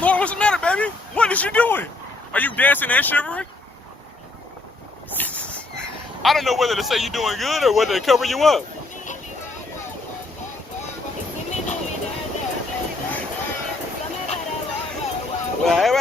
Lord, what's the matter, baby? What is you doing? Are you dancing and shivering? I don't know whether to say you're doing good or whether to cover you up. Right.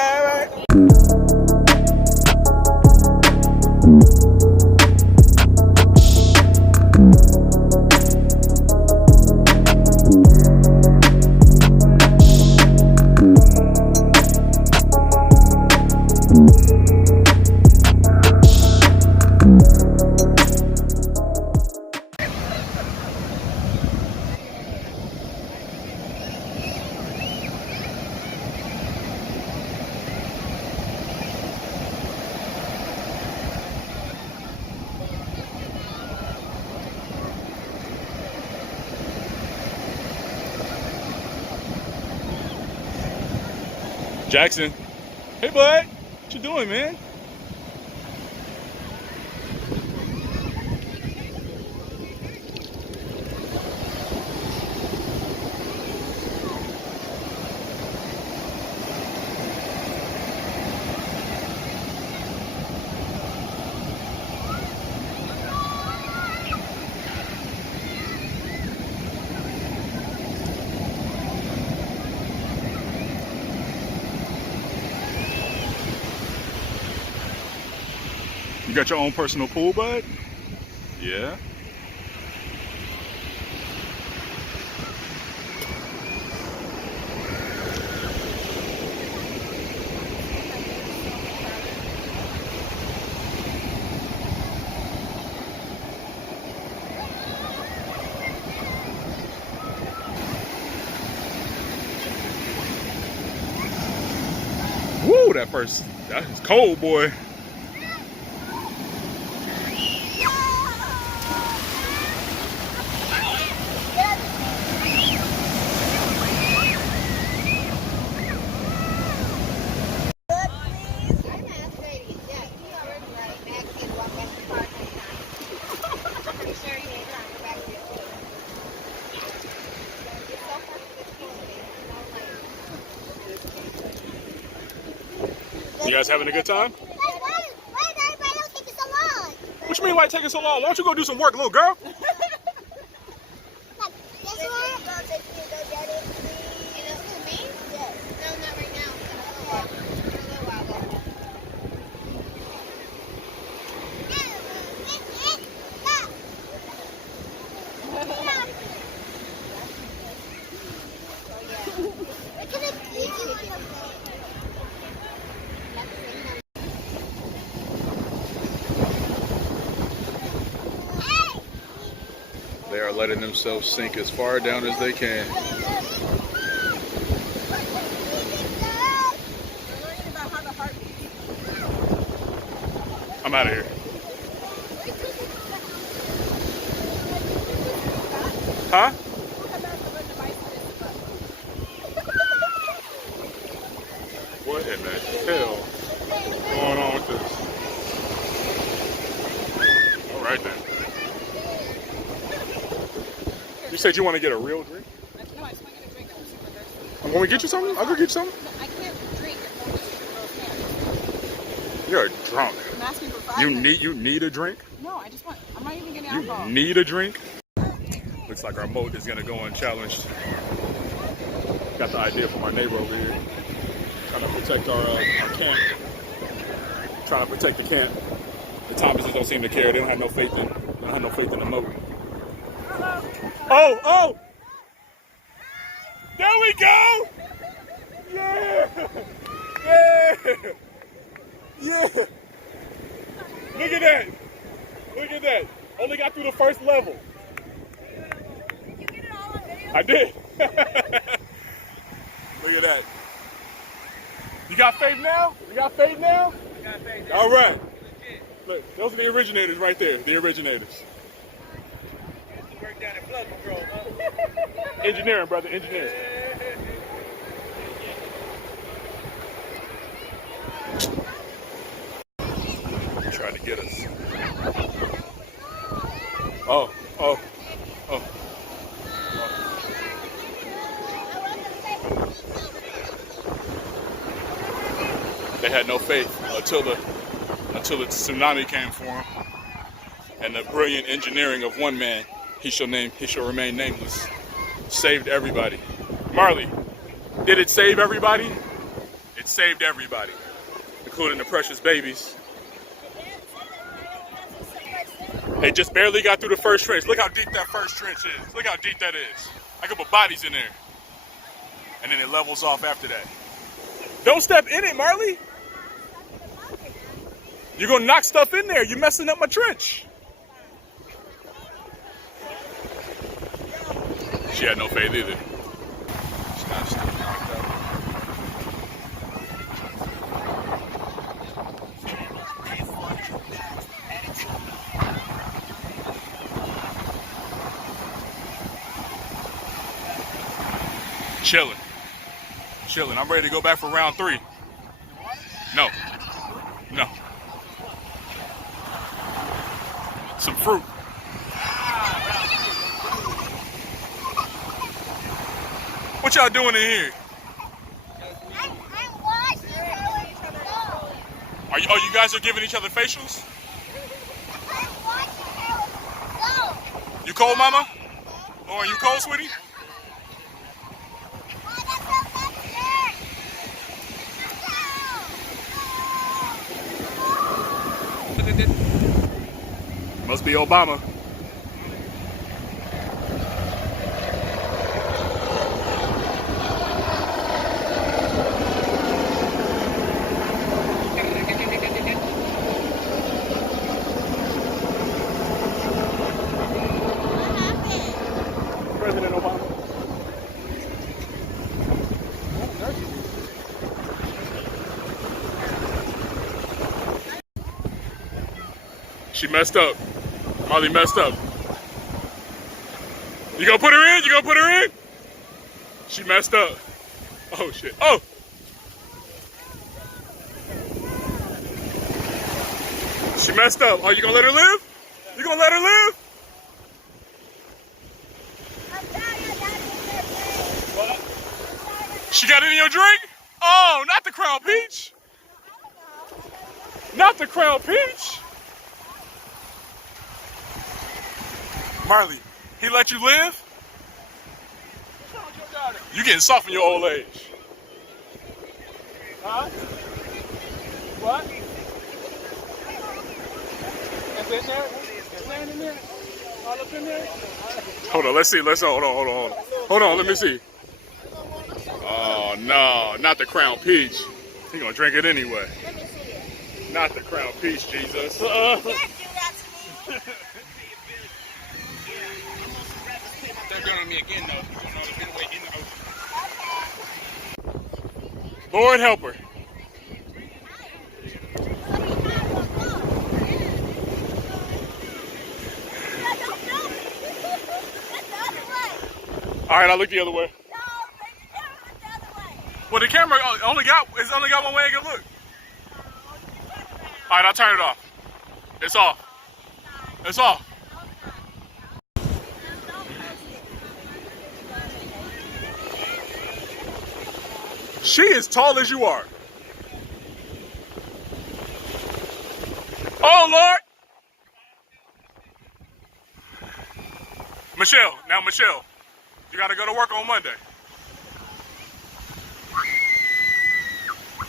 Jackson. Hey, bud. What you doing, man? You got your own personal pool, bud? Yeah. Woo, that's cold, boy. You guys having a good time? Why is everybody else taking so long? What you mean, why it taking so long? Why don't you go do some work, little girl? They are letting themselves sink as far down as they can. I'm out of here. Huh? What in the hell is going on with this? All right then. You said you want to get a real drink? No, I just want to get a drink. I'm going to get you something? I'll go get you something. No, I can't drink if no You're drunk. I'm asking for 5 minutes. You need a drink? No, I'm not even getting alcohol. You need a drink? Looks like our boat is going to go unchallenged. Got the idea from our neighbor over here. Trying to protect our camp. Trying to protect the camp. The Thomases don't seem to care. They don't have no faith in the moat. Oh! There we go! Yeah! Look at that! Only got through the first level. Did you get it all on video? I did. Look at that. You got faith now? I got faith now. All right. Look, those are the originators right there. The originators. Work down at flood control, huh? Engineering, brother. Engineering. Trying to get us. Oh. They had no faith until the tsunami came for them, and the brilliant engineering of one man, he shall remain nameless, saved everybody. Marley, did it save everybody? It saved everybody, including the precious babies. They just barely got through the first trench. Look how deep that first trench is. Look how deep that is. I could put bodies in there. And then it levels off after that. Don't step in it, Marley. You're going to knock stuff in there. You're messing up my trench. She had no faith either. She's not stupid like that. Chilling. I'm ready to go back for round 3. No. Some fruit. What y'all doing in here? I'm washing her. No. You guys are giving each other facials? I'm washing her. No. You cold, mama? Oh, are you cold, sweetie? Must be Obama. President Obama. She messed up. Marley messed up. You gonna put her in? You gonna put her in? She messed up. Oh shit. Oh! She messed up. Are you gonna let her live? You gonna let her live? What? She got it in your drink? Oh, not the Crown Peach. Not the Crown Peach. Marley, he let you live? You getting soft in your old age. Huh? What? That's in there? That's laying in there? All up in there? Hold on, let's see. Hold on. Hold on, let me see. Oh, no, not the Crown Peach. He gonna drink it anyway. Let me see it. Not the Crown Peach, Jesus. You can't do that to me. They're doing on me again, though. Lord help her. All right, I'll look the other way. No, the camera look the other way. Well, the camera only got one way I can look. All right, I'll turn it off. It's off. It's off. She is tall as you are. Oh, Lord. Michelle, you got to go to work on Monday.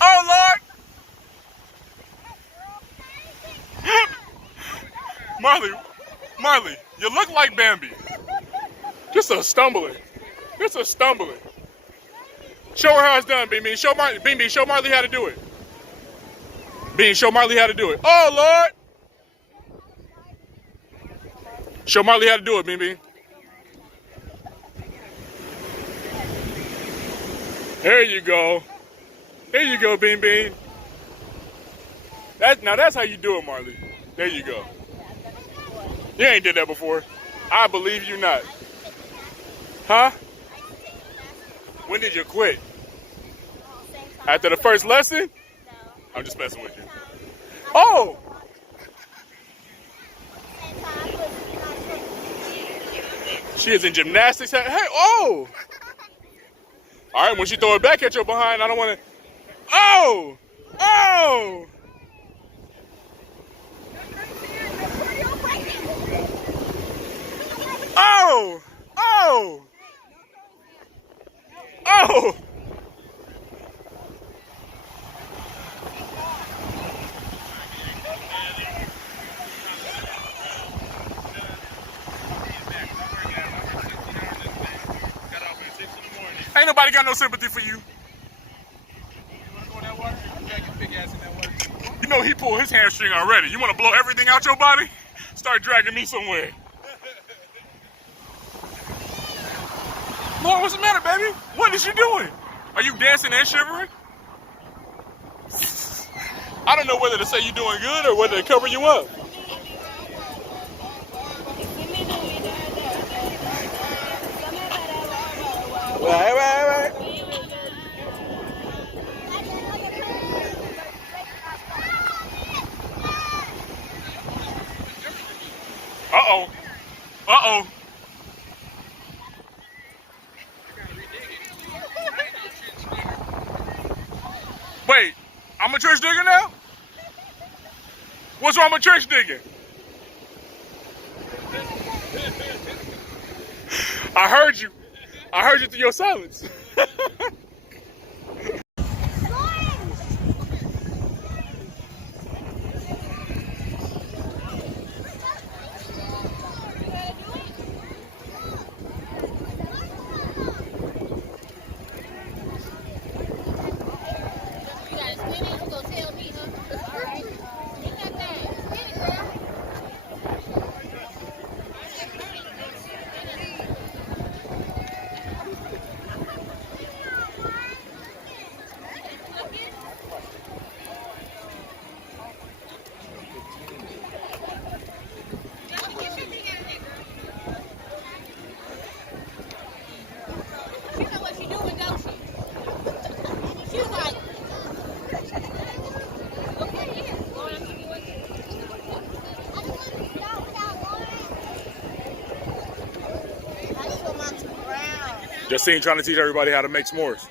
Oh, Lord. Marley, you look like Bambi. Just a stumbling. Show her how it's done, Bean. Show Marley how to do it. Bean, show Marley how to do it. Oh, Lord. Show Marley how to do it, Bean. There you go. Bean. That's how you do it, Marley. There you go. You ain't did that before. I believe you not. Huh? When did you quit? After the first lesson? I'm just messing with you. Oh! She is in gymnastics. Hey, oh! All right, when she throw it back at your behind, I don't want to. Oh! Oh! Oh! Oh! Oh! Ain't nobody got no sympathy for you. You know he pulled his hamstring already. You want to blow everything out your body? Start dragging me somewhere. Lord, what's the matter, baby? What is you doing? Are you dancing and shivering? I don't know whether to say you're doing good or whether to cover you up. Right. Uh-oh. Uh-oh. Wait, I'm a trench digger now? What's wrong with trench digging? I heard you. I heard you through your silence. Justine trying to teach everybody how to make s'mores.